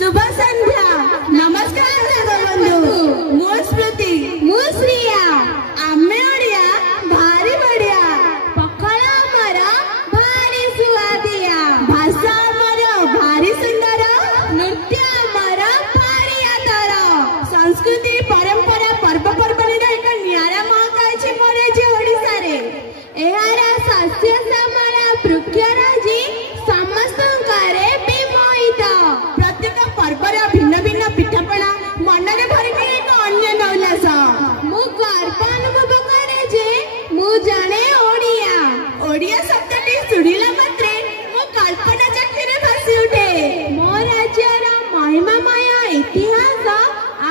शुभ संध्या नमस्कार जगबंधु मु स्मृति मु श्रिया आमे ओडिया भारी बढ़िया पखल अमर भारी सुआदिया भाषा अमर भारी सुंदर नृत्य अमर भारी आदर संस्कृति परंपरा पर्वपर्वाणी एक नियारा महक अछि मोर जे ओडिसा रे एहारा सस्य श्यामला वृक्षराजी समस्त विमोहित प्रत्येक पर्व भिन्न भिन्न पिठापणा मनरे भरिकी एक अन्य नौलास मु गर्व अनुभव करे जे मु जाने ओडिया ओडिया शब्दटी सुनिला मात्रे मो कल्पना चक्रे भासी उठे मो राज्यर महिमामय इतिहास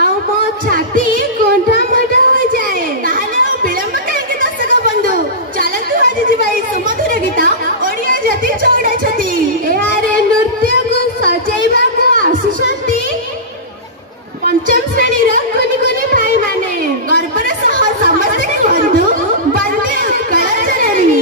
आउ मो छाती कोंठा मोटा हो जाए ताले विलंब कहीं दर्शक बंधु चलतु आज जीवा सुमधुर गीत ओडिया जति चौड़ा छति एहारे नृत्य को सजाइबा को आसुछंती पंचम श्रेणी रो कुनी कुनी भाई माने गर्वर सह समस्त बंधु बंदे उत्कल जननी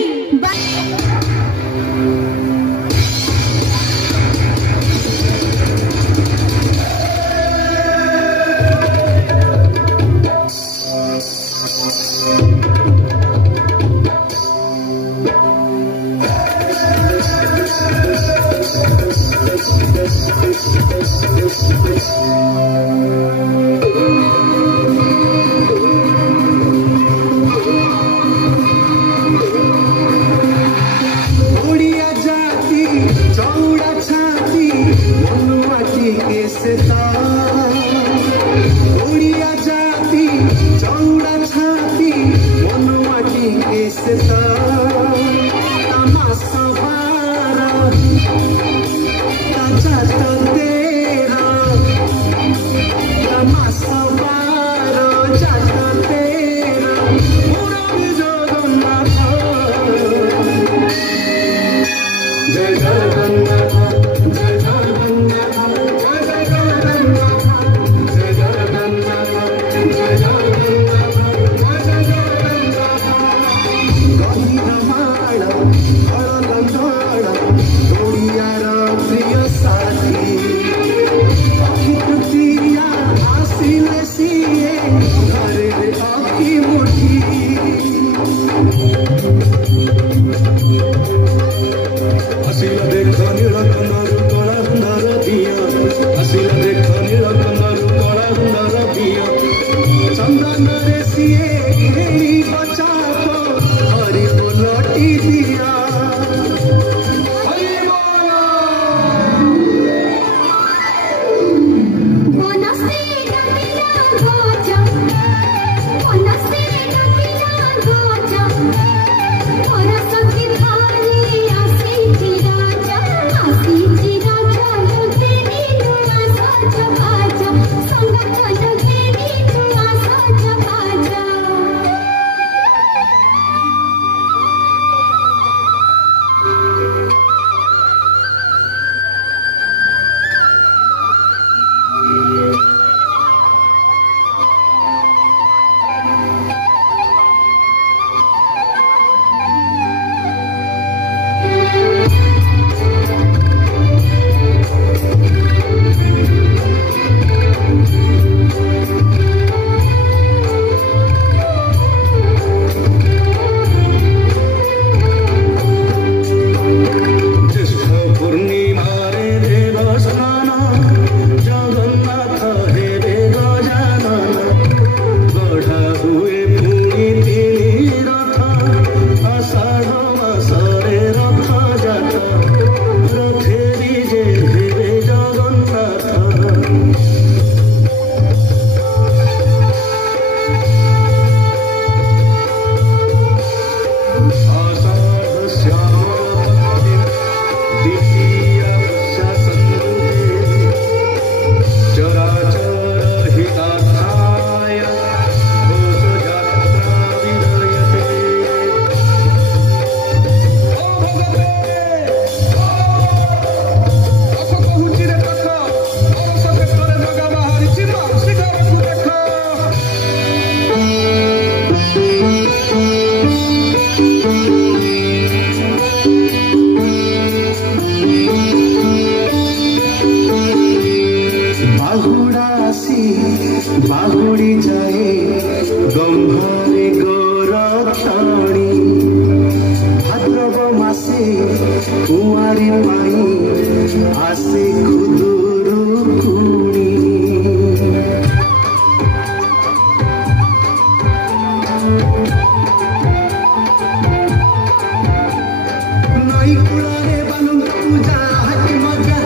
Raja, বাহুড়াসি বাহুড়ি যায় গম্ভরে গোরক্ষণী ভাদ্রব মাসে কুমারী পাই আসে খুদুরু কুড়ি নই কুড়ারে বালু পূজা হাতি মজা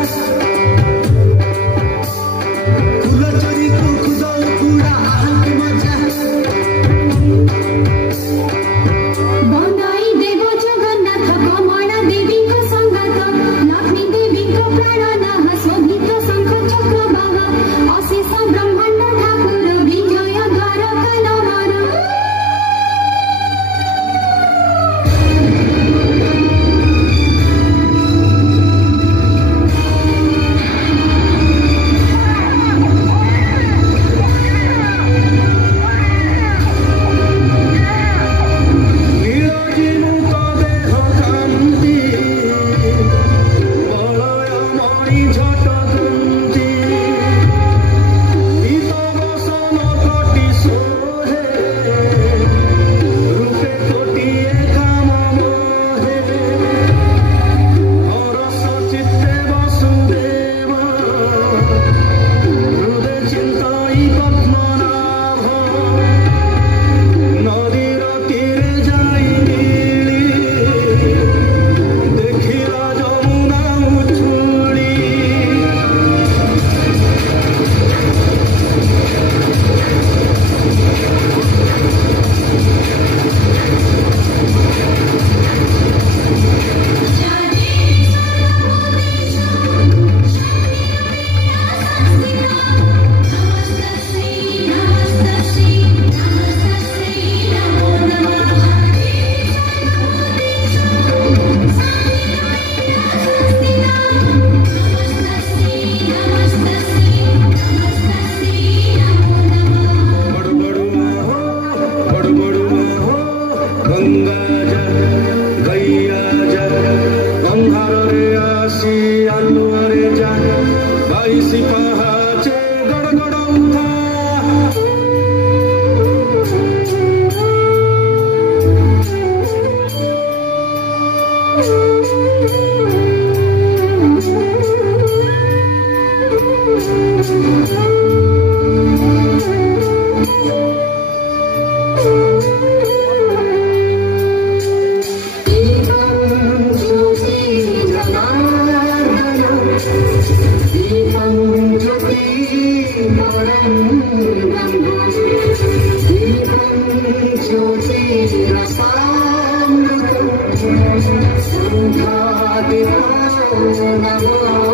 Namo